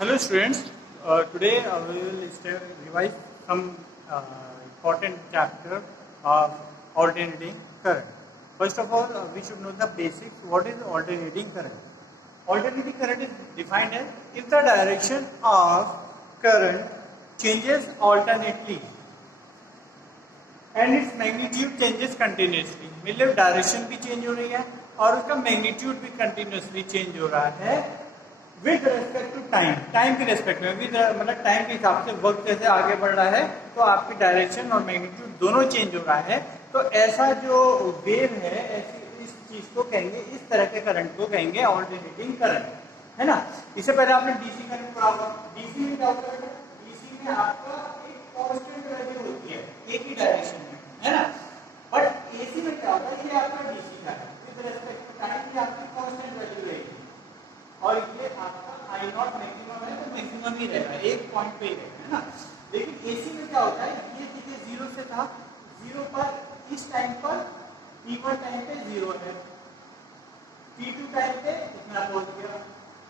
Hello students, today we will revise some important chapter of alternating current. First of all, we should know the basics. What is alternating current? Alternating current is defined as if the direction of current changes alternately and its magnitude changes continuously. मतलब direction भी change हो रही है और उसका magnitude भी continuously change हो रहा है with respect to time. Time के रेस्पेक्ट में मतलब टाइम के हिसाब से वक्त जैसे आगे बढ़ रहा है तो आपकी डायरेक्शन और मैग्नीट्यूड दोनों चेंज हो रहा है. तो ऐसा जो वेव है ऐसी इस चीज को कहेंगे, इस तरह के करंट को कहेंगे ऑल्टरनेटिंग करंट, है ना. इससे पहले आपने डीसी करंट पढ़ा होगा. डीसी में क्या होता है? डीसी में आपका एक कांस्टेंट वैल्यू होती है एक ही डायरेक्शन में, है ना. बट एसी में क्या होता है? ये आपका डीसी का है विद रेस्पेक्ट टू टाइम की आपकी कांस्टेंट वैल्यू रहेगी और ये आपका आई नॉट मैक्सिमम है तो मैक्सिमम ही रहेगा, एक पॉइंट पे ही रहेगा, है ना. लेकिन एसी में क्या होता है? ये देखिए जीरो से था, जीरो पर इस टाइम पर T1 टाइम पे जीरो है, T2 टाइम पे इतना पहुंच गया,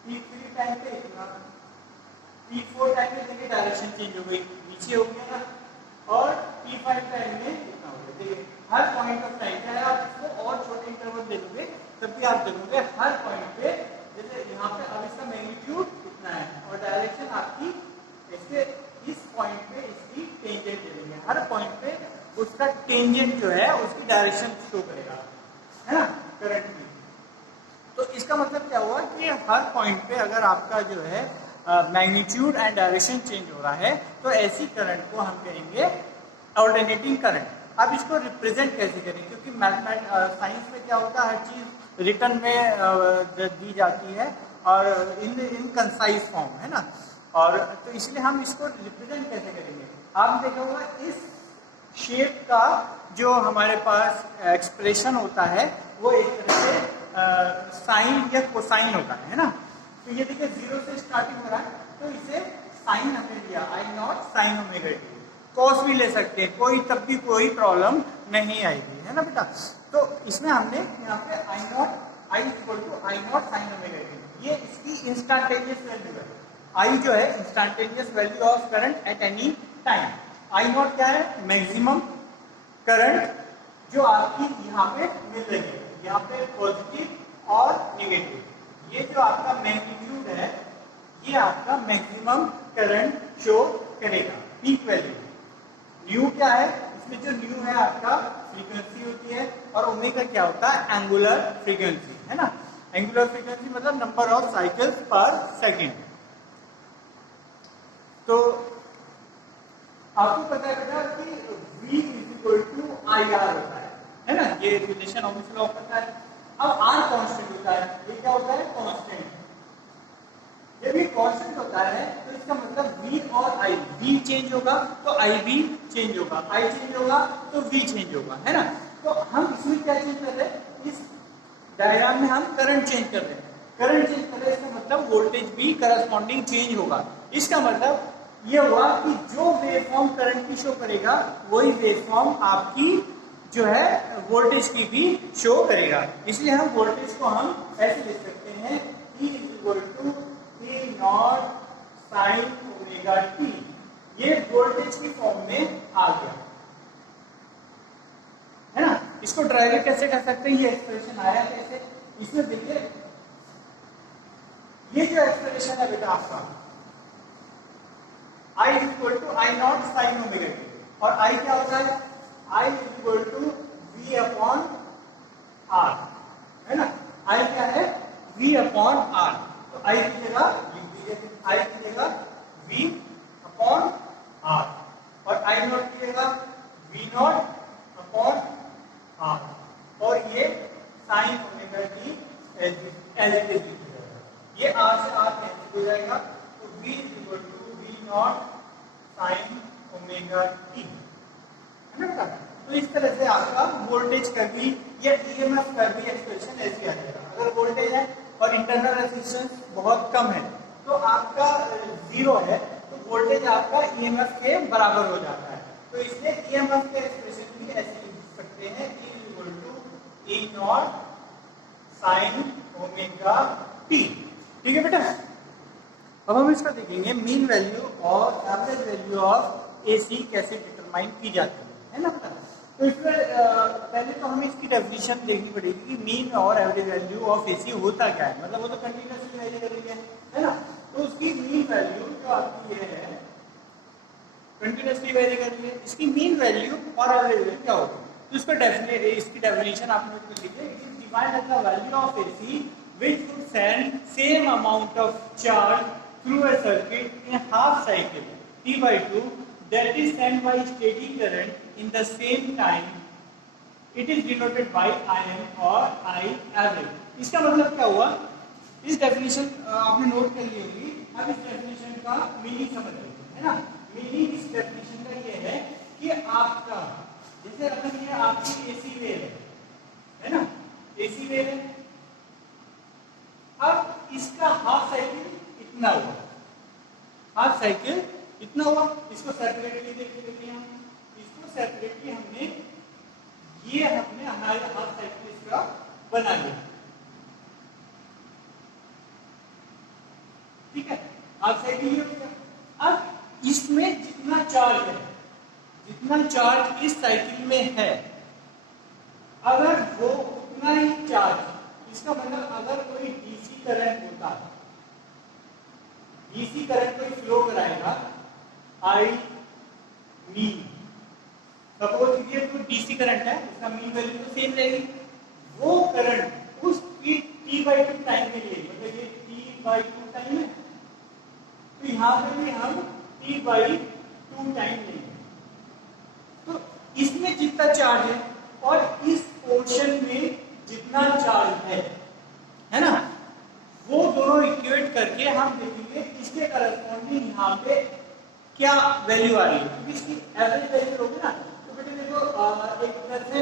T3 टाइम पे इतना, T4 टाइम पे देखिए डायरेक्शन चेंज हो गई, नीचे हो गया ना, और T5 टाइम में इतना हो गया. देखिए हर पॉइंट ऑफ टाइम चाहे आप इसको और छोटे इंटरवल दे दोगे तब भी आप देखोगे हर पॉइंट पे जैसे यहाँ पे अब इसका मैग्नीट्यूड कितना है और डायरेक्शन आपकी इसके इस पॉइंट पे इसकी टेंजेंट दे देंगे. हर पॉइंट पे उसका टेंजेंट जो है उसकी डायरेक्शन शो करेगा, है ना, करंट की. तो इसका मतलब क्या हुआ कि हर पॉइंट पे अगर आपका जो है मैग्नीट्यूड एंड डायरेक्शन चेंज हो रहा है तो ऐसी करंट को हम कहेंगे ऑल्टरनेटिंग करंट. अब इसको रिप्रेजेंट कैसे करें? क्योंकि साइंस में क्या होता है, हर चीज रिटर्न में दी जाती है और इन कंसाइज फॉर्म, है ना. और तो इसलिए हम इसको रिप्रेजेंट कैसे करेंगे? आप देखा होगा इस शेप का जो हमारे पास एक्सप्रेशन होता है वो एक तरह से साइन या कोसाइन होता है ना. तो ये देखिए जीरो से स्टार्टिंग हो रहा है तो इसे साइन हमने लिया I naught sine omega t. Cos भी ले सकते हैं, कोई तब भी कोई प्रॉब्लम नहीं आएगी, है ना बेटा. तो इसमें हमने यहाँ पे I naught I equal to I naught sine omega t, ये इसकी इंस्टेंटेनियस वैल्यू है. आई जो है instantaneous value of current at any time. I naught क्या है? मैक्सिमम करंट जो आपकी यहाँ पे मिल रही है, यहाँ पे पॉजिटिव और नेगेटिव. ये जो आपका मैग्नीट्यूड है ये आपका मैक्सिमम करंट शो करेगा, पीक वैल्यू. न्यू क्या है? इसमें जो न्यू है आपका फ्रीक्वेंसी होती है और ओमेगा क्या होता है? एंगुलर फ्रीक्वेंसी, है ना. एंगुलर फ्रीक्वेंसी मतलब नंबर ऑफ साइकिल्स पर सेकंड. तो आपको पता है बेटा कि V = IR होता है ना. ये रिलेशन ओम्स लॉ पता है. अब R कांस्टेंट होता है, ये क्या होता है? कांस्टेंट. जब ये कांस्टेंट होता है तो इसका मतलब V और I, V चेंज होगा तो I भी चेंज होगा, I चेंज होगा तो V चेंज होगा, है ना. तो हम इसमें क्या चेंज कर रहे हैं? इस डायग्राम में हम करंट चेंज कर रहे हैं. करंट चेंज कर रहे हैं इसका मतलब वोल्टेज भी करस्पॉन्डिंग चेंज होगा. इसका मतलब ये हुआ कि जो वेवफॉर्म करंट की शो करेगा वही वेवफॉर्म आपकी जो है वोल्टेज की भी शो करेगा. इसलिए हम वोल्टेज को हम ऐसे लिख सकते हैं E = A not sine omega t. ये वोल्टेज की फॉर्म में आ गया, है ना. इसको ड्राइव कैसे कर सकते हैं? ये एक्सप्रेशन आया कैसे? इसमें देखिए ये जो एक्सप्रेशन है बेटा आपका I = I not sine omega T और I क्या होता है? I = V/R, है ना. I क्या है? V/R. तो I की जगह लिख दीजिए, I की जगह V/R और I नॉट की जगह V0/R और ये sine omega t as it is. ये R से R कैंसिल हो जाएगा तो V = V0 sign omega T, है ना. तो इस तरह से आपका वोल्टेज का भी या ईएमएफ का भी एक्सप्रेशन ऐसे आ जाएगा. अगर वोल्टेज है और इंटरनल रेजिस्टेंस बहुत कम है तो आपका जीरो है तो वोल्टेज आपका ईएमएफ के बराबर हो जाता है. तो इसलिए ईएमएफ के एक्सप्रेशन भी ऐसे लिख सकते हैं E = E0 sign omega T. ठीक है बेटा. अब हम इसका देखेंगे मीन वैल्यू और एवरेज वैल्यू ऑफ एसी कैसे डिटरमाइन की जाती है ना। तो इसमें पहले तो हमें इसकी डेफिनेशन देखनी पड़ेगी कि मीन और एवरेज वैल्यू ऑफ एसी होता क्या है, मतलब वो तो कंटिन्यूसली वैरी कर रही है ना। तो उसकी मीन वैल्यू जो आपकी ये है कंटिन्यूसली वैरी कर रही है, इसकी मीन वैल्यू और एवरेज वैल्यू क्या होगी। तो इसकी डेफिनेशन आप नोट कर लीजिए, it is defined as the value of AC which would send same amount of charge through a circuit in half cycle T/2 that is sent by steady current in the same time. It is denoted by Im or I average. इसका मतलब क्या हुआ, इस definition आपने note कर ली होगी। अब इस डेफिनेशन का मीनिंग समझ लीजिए, है ना। मीनिंग इस डेफिनेशन का ये है कि आपका जैसे अगर ये आपकी एसी वेव है ना, एसी वेव है, अब इसका हाफ साइकिल इतना हुआ, हाफ साइकिल इतना हुआ। इसको सेपरेटली देख लेते हैं हम, इसको सेपरेटली हमने हमारे हाफ साइकिल इसका बना लिया, ठीक है। हाफ साइकिल ये हो गया। अब इसमें जितना चार्ज है, जितना चार्ज इस साइकिल में है, अगर वो उतना ही चार्ज, इसका मतलब अगर कोई डीसी करंट होता है, डीसी करंट कोई फ्लो कराएगा आई मीन, सपोज ये तो डीसी करंट है, इसका मीन वैल्यू तो सेम रहेगी। वो करंट उस T/2 टाइम के लिए, मतलब ये T/2 टाइम है, तो यहां पे भी हम T/2 टाइम लेंगे। तो इसमें जितना चार्ज है और इस पोर्शन में जितना चार्ज है ना, वो दोनों इक्वेट करके हम देखेंगे इसके करस्पॉन्डिंग यहाँ पे क्या वैल्यू आ रही है। क्योंकि इसकी एवरेज वैल्यू होगी ना, तो बेटे देखो एक तरह से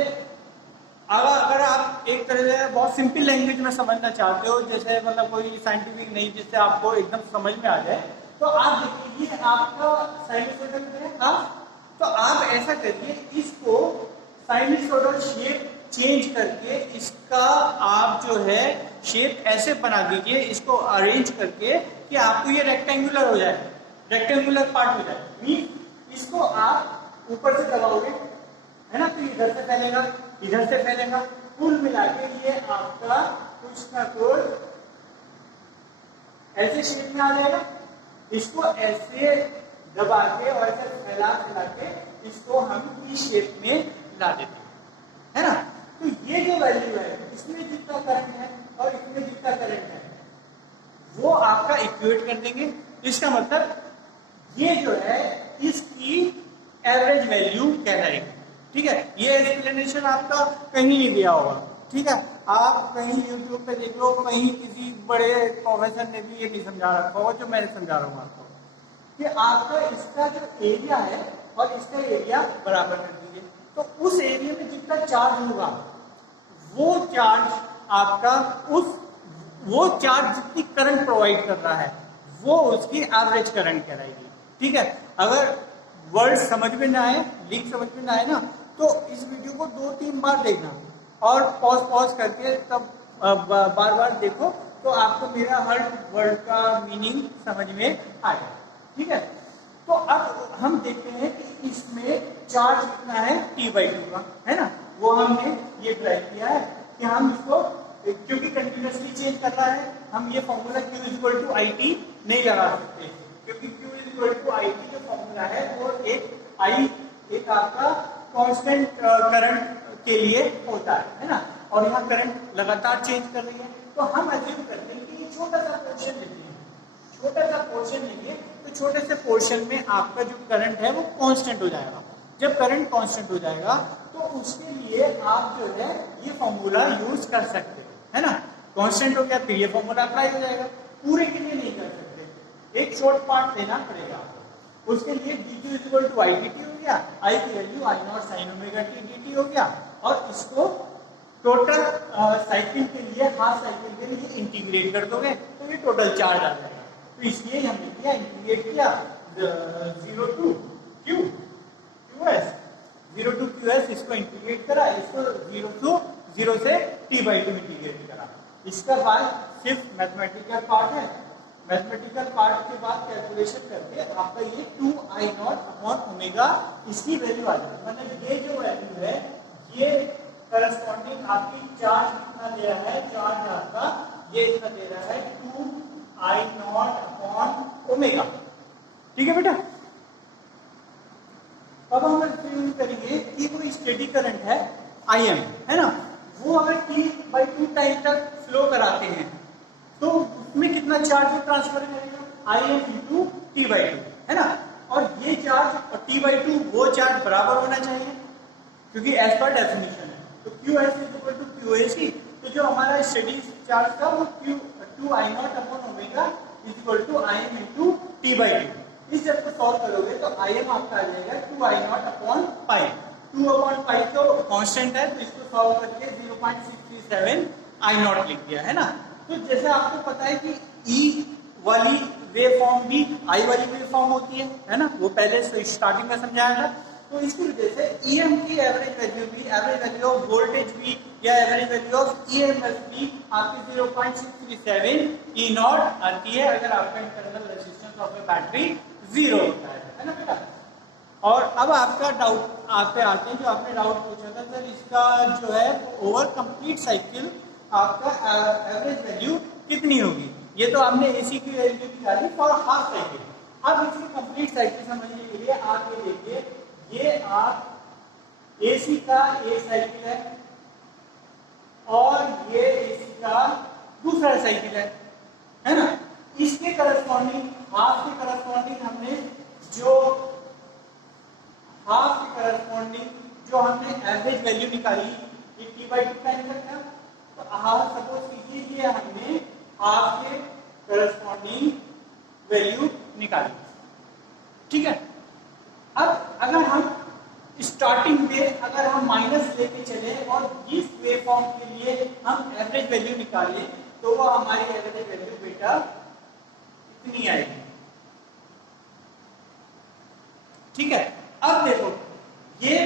अगर आप एक तरह से बहुत सिंपल लैंग्वेज में समझना चाहते हो, जैसे मतलब कोई साइंटिफिक नहीं, जिससे आपको एकदम समझ में आ जाए, तो आप देखिए ये आपका साइनसोइडल है। तो आप ऐसा करिए, इसको साइनसोइडल शेप चेंज करके इसका आप जो है शेप ऐसे बना दीजिए, इसको अरेंज करके कि आपको ये रेक्टेंगुलर हो जाए, रेक्टेंगुलर पार्ट हो जाए। मीन इसको आप ऊपर से दबाओगे, है ना, तो इधर से फैलेगा, इधर से फैलेगा, कुल मिला के ये आपका कुछ ना कुछ ऐसे शेप में आ जाएगा। इसको ऐसे दबा के और ऐसे फैला के इसको हम इस शेप में ला देते हैं, है ना। तो ये जो वैल्यू है, इसमें जितना करंट है और इसमें जितना करंट है, वो आपका इक्वेट कर देंगे। इसका मतलब ये जो है इसकी एवरेज वैल्यू कहलाएगी, ठीक है। ये एक्सप्लेनेशन आपका कहीं नहीं दिया होगा, ठीक है। आप कहीं यूट्यूब पे देख लो, कहीं किसी बड़े प्रोफेसर ने भी ये नहीं समझा रखा होगा जो मैंने समझा रहा हूँ आपको, कि आपका इसका जो एरिया है और इसका एरिया बराबर कर दीजिए। तो उस एरिया में जितना चार्ज होगा, वो चार्ज आपका वो चार्ज जितनी करंट प्रोवाइड कर रहा है, वो उसकी एवरेज करंट कहलाएगी, ठीक है। अगर वर्ड समझ में ना आए, लिंक समझ में ना आए ना, तो इस वीडियो को 2-3 बार देखना और पॉज करके तब बार बार देखो, तो आपको मेरा हर वर्ड का मीनिंग समझ में आ जाए, ठीक है। तो अब हम देखते हैं कि इसमें चार्ज कितना है T/2 का, है ना। वो हमने ये ट्राई किया है कि हम इसको, क्योंकि कंटिन्यूसली चेंज कर रहा है, हम ये फॉर्मूला Q=IT नहीं लगा सकते, क्योंकि Q=IT जो फॉर्मूला है वो एक आपका कांस्टेंट करंट के लिए होता है ना। और यहाँ करंट लगातार चेंज कर रही है, तो हम अज्यूम करते हैं कि ये छोटा सा पोर्शन लेते हैं, छोटा सा पोर्शन लेंगे, तो छोटे से पोर्शन में आपका जो करंट है वो कांस्टेंट हो जाएगा। जब करंट कांस्टेंट हो जाएगा, तो उसके लिए आप जो है ये फॉर्मूला यूज कर सकते हो, है ना। कांस्टेंट हो गया, फिर ये फॉर्मूला अप्लाई हो जाएगा। पूरे के लिए नहीं कर सकते, एक शॉर्ट पार्ट लेना पड़ेगा आपको। उसके लिए dQ=IDT हो गया, I की value I0 sin ωt dt हो गया, और इसको टोटल साइकिल के लिए, हाफ साइकिल के लिए इंटीग्रेट कर दोगे, तो ये टोटल चार्ज आ जाएगा। तो इसलिए हमने किया, इंटीग्रेट किया 0 to QS, 0 to QS, इसको इंटीग्रेट करा, इसको 0 से T/2 इंटीग्रेट करा। इसका बाद सिर्फ मैथमेटिकल पार्ट है, मैथमेटिकल पार्ट के बाद कैलकुलेशन करके आपका ये 2I0/ओमेगा इसकी वैल्यू आ जाएगी। मतलब ये जो वैल्यू है ये करस्पॉन्डिंग आपकी चार्ज कितना दे रहा है, चार्ज आपका ये इतना दे रहा है 2I0/ओमेगा। ठीक है बेटा। अब हम फील करेंगे कि वो स्टेडी करंट है IM, है ना, वो अगर T/2 टाइम तक फ्लो कराते हैं तो उसमें कितना चार्ज ट्रांसफर करेगा, IM × T/2, है ना। और ये चार्ज और T/2 वो चार्ज बराबर होना चाहिए क्योंकि एज पर डेफिनेशन है। तो QS = QAC, तो जो हमारा स्टेडी चार्ज था वो 2I0/ओमेगा IM × T/2। इस जब को सॉल्व करोगे तो IM आपका आ जाएगा 2I0/पाई। 2/पाई तो कांस्टेंट है, तो इसको सॉल्व करके 0.637 I0 लिख दिया, है ना। तो जैसे आपको पता है कि E वाली वेव फॉर्म भी I वाली वेव फॉर्म होती है ना, वो पहले स्टार्टिंग में समझाया था। तो इसकी वजह से EM की एवरेज वैल्यू भी, एवरेज वैल्यू ऑफ वोल्टेज भी या एवरेज वैल्यू ऑफ EMF भी आपकी 0.637 E0 आती है अगर आपका internal resistance of A battery 0 होता है ना बेटा। और अब आपका डाउट आप पे आते हैं, जो आपने डाउट पूछा था सर इसका जो है ओवर कंप्लीट साइकिल आपका एवरेज वैल्यू कितनी होगी। ये तो आपने AC की वैल्यू निकाली फॉर हाफ साइकिल। अब इसकी कंप्लीट साइकिल समझने के लिए आप ये देखिए, ये आप AC का एक साइकिल है और ये AC का दूसरा साइकिल है ना। इसके करस्पॉन्डिंग हाफ के करस्पॉन्डिंग हमने जो एवरेज वैल्यू निकाली ये T/2 टाइम तक था। तो हाफ सपोज कीजिए ये हमने हाफ के करस्पॉन्डिंग वैल्यू निकाली, ठीक है। अब अगर हम स्टार्टिंग में अगर हम माइनस लेके चले और इस वेव फॉर्म के लिए हम एवरेज वैल्यू निकालें तो वो हमारी एवरेज वैल्यू बेटा इतनी आएगी, ठीक है। अब देखो ये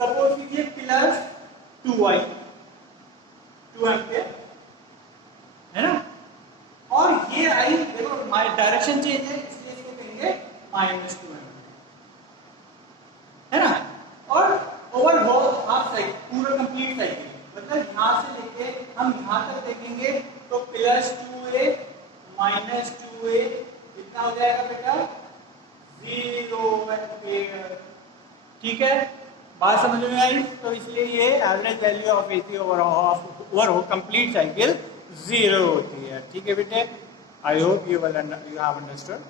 सपोज कीजिए प्लस 2I 2 एम्पियर, है ना। और ये आई देखो हमारी डायरेक्शन चेंज है इसलिए इसको कहेंगे -2 एम्पियर, है ना। और ओवरऑल हाफ साइकिल पूरा कंप्लीट साइकिल मतलब यहां से लेके हम यहां तक देखेंगे तो +2A -2A कितना हो जाएगा बेटा 0 एम्पियर, ठीक है। बात समझ में आई। तो इसलिए ये average value of AC over complete cycle 0 होती है, ठीक है बेटे। I hope you have understood.